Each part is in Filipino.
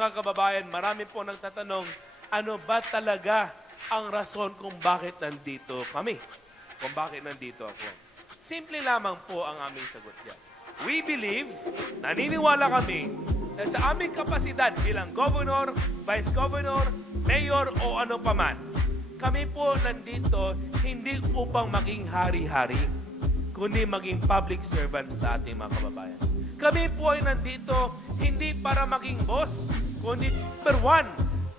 Mga kababayan, marami po nagtatanong, ano ba talaga ang rason kung bakit nandito kami? Kung bakit nandito ako? Simple lamang po ang aming sagot dyan. We believe, naniniwala kami, na sa aming kapasidad bilang governor, vice governor, mayor o ano paman, kami po nandito hindi upang maging hari-hari, kundi maging public servant sa ating mga kababayan. Kami po ay nandito hindi para maging boss, kundi number one,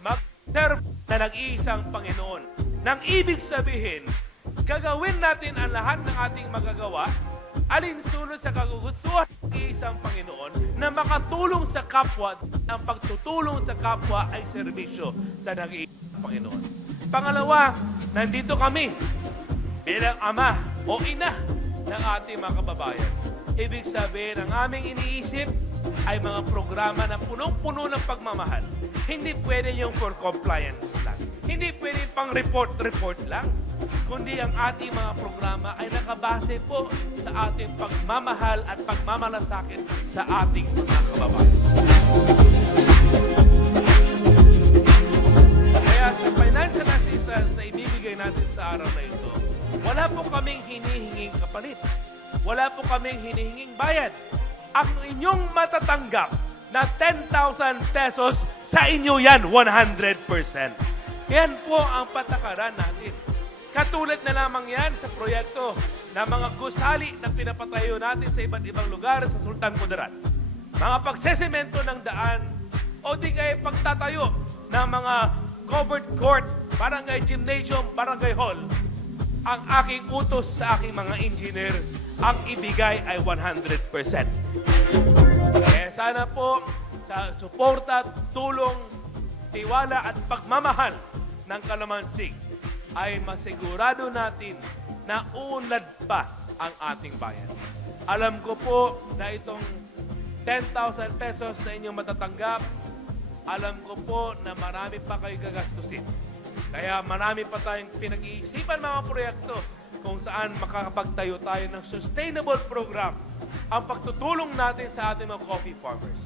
mag-serve na nag-iisang Panginoon. Nang ibig sabihin, gagawin natin ang lahat ng ating magagawa alinsunod sa kagugustuhan ng isang Panginoon na makatulong sa kapwa ang pagtutulong sa kapwa ay serbisyo sa nag-iisang Panginoon. Pangalawa, nandito kami bilang ama o ina ng ating mga kababayan. Ibig sabihin, ang aming iniisip ay mga programa na punong-puno ng pagmamahal. Hindi pwede yung for compliance lang. Hindi pwede pang report-report lang. Kundi ang ating mga programa ay nakabase po sa ating pagmamahal at pagmamalasakit sa ating mga kababayan. Kaya sa financial assistance na ibibigay natin sa araw na ito, wala po kaming hinihinging kapalit. Wala po kaming hinihinging bayad. Ang inyong matatanggap na 10,000 pesos, sa inyo yan 100%. Yan po ang patakaran natin. Katulad na lamang yan sa proyekto ng mga gusali na pinapatayo natin sa iba't ibang lugar sa Sultan Kudarat. Mga pagsesemento ng daan o di kaya pagtatayo ng mga covered court, barangay gymnasium, barangay hall. Ang aking utos sa aking mga engineer, ang ibigay ay 100%. Kaya sana po sa suporta, tulong, tiwala at pagmamahal ng Kalamansig ay masigurado natin na unlad pa ang ating bayan. Alam ko po na itong 10,000 pesos na inyong matatanggap, alam ko po na marami pa kayo gagastusin. Kaya marami pa tayong pinag-iisipan mga proyekto kung saan makakapagtayo tayo ng sustainable program. Ang pagtutulong natin sa ating mga coffee farmers.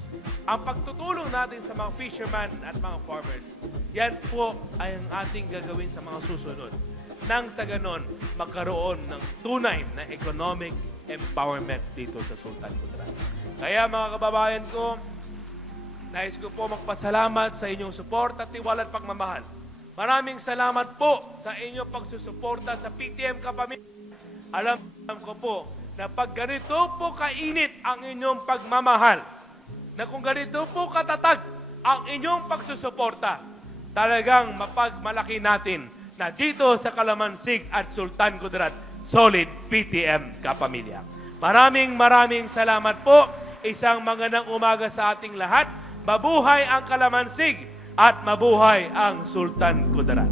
Ang pagtutulong natin sa mga fishermen at mga farmers. Yan po ay ang ating gagawin sa mga susunod. Nang sa ganon, magkaroon ng tunay na economic empowerment dito sa Sultan Kudarat. Kaya mga kababayan ko, Nais ko po magpasalamat sa inyong suporta, tiwala at pagmamahal. Maraming salamat po sa inyong pagsusuporta sa PTM Kapamilya. Alam, alam ko po na pag ganito po kainit ang inyong pagmamahal, na kung ganito po katatag ang inyong pagsusuporta, talagang mapagmalaki natin na dito sa Kalamansig at Sultan Kudarat, solid PTM Kapamilya. Maraming maraming salamat po. Isang magandang umaga sa ating lahat. Mabuhay ang Kalamansig at mabuhay ang Sultan Kudarat.